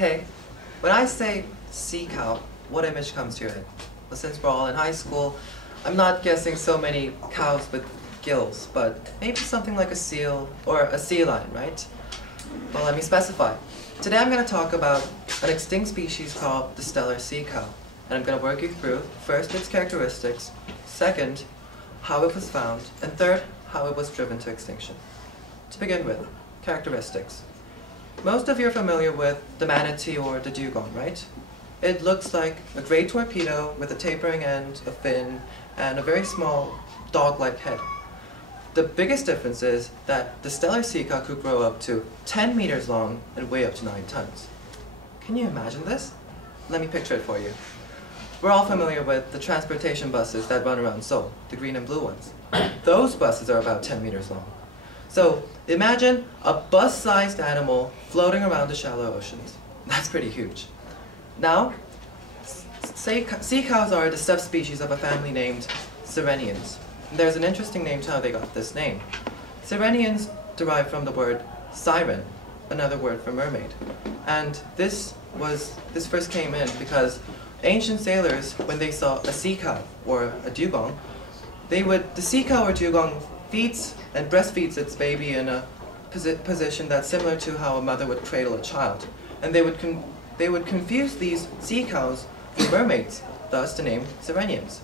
Okay, when I say sea cow, what image comes to your head? Well, since we're all in high school, I'm not guessing so many cows with gills, but maybe something like a seal or a sea lion, right? Well, let me specify. Today I'm going to talk about an extinct species called the Steller sea cow, and I'm going to work you through, first, its characteristics, second, how it was found, and third, how it was driven to extinction. To begin with, characteristics. Most of you are familiar with the manatee or the dugong, right? It looks like a gray torpedo with a tapering end, a fin, and a very small dog-like head. The biggest difference is that the Steller sea cow could grow up to 10 meters long and weigh up to 9 tons. Can you imagine this? Let me picture it for you. We're all familiar with the transportation buses that run around Seoul, the green and blue ones. Those buses are about 10 meters long. So imagine a bus-sized animal floating around the shallow oceans. That's pretty huge. Now, sea cows are the subspecies of a family named Sirenians. There's an interesting name to how they got this name. Sirenians derive from the word siren, another word for mermaid. And this first came in because ancient sailors, when they saw a sea cow or a dugong, the sea cow or dugong feeds and breastfeeds its baby in a position that's similar to how a mother would cradle a child. And they would confuse these sea cows with mermaids, thus the name Sirenians.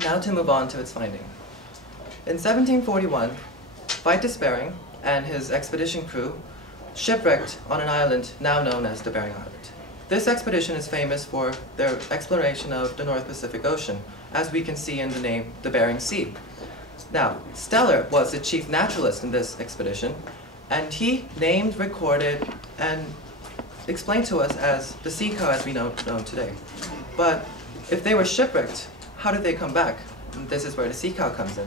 Now to move on to its finding. In 1741, Vitus Bering and his expedition crew shipwrecked on an island now known as the Bering Island. This expedition is famous for their exploration of the North Pacific Ocean, as we can see in the name the Bering Sea. Now, Steller was the chief naturalist in this expedition, and he named, recorded, and explained to us as the sea cow as we know today. But if they were shipwrecked, how did they come back? And this is where the sea cow comes in.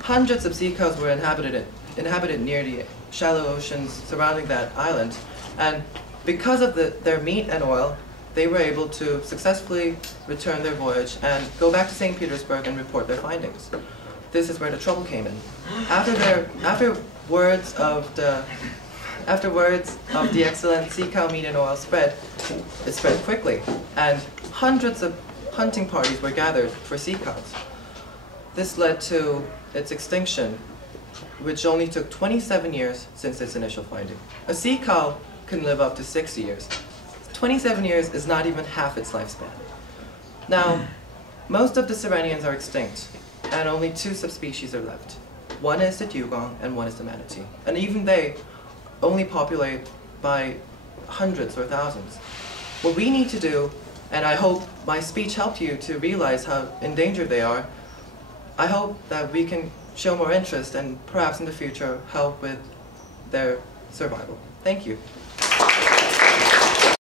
Hundreds of sea cows were inhabited near the shallow oceans surrounding that island, and because of their meat and oil, they were able to successfully return their voyage and go back to St. Petersburg and report their findings. This is where the trouble came in. After words of the excellent sea cow meat and oil it spread quickly, and hundreds of hunting parties were gathered for sea cows. This led to its extinction, which only took 27 years since its initial finding. A sea cow can live up to 60 years. 27 years is not even half its lifespan. Now, most of the Sirenians are extinct, and only 2 subspecies are left. One is the dugong and one is the manatee. And even they only populate by hundreds or thousands. What we need to do, and I hope my speech helped you to realize how endangered they are, I hope that we can show more interest and perhaps in the future help with their survival. Thank you.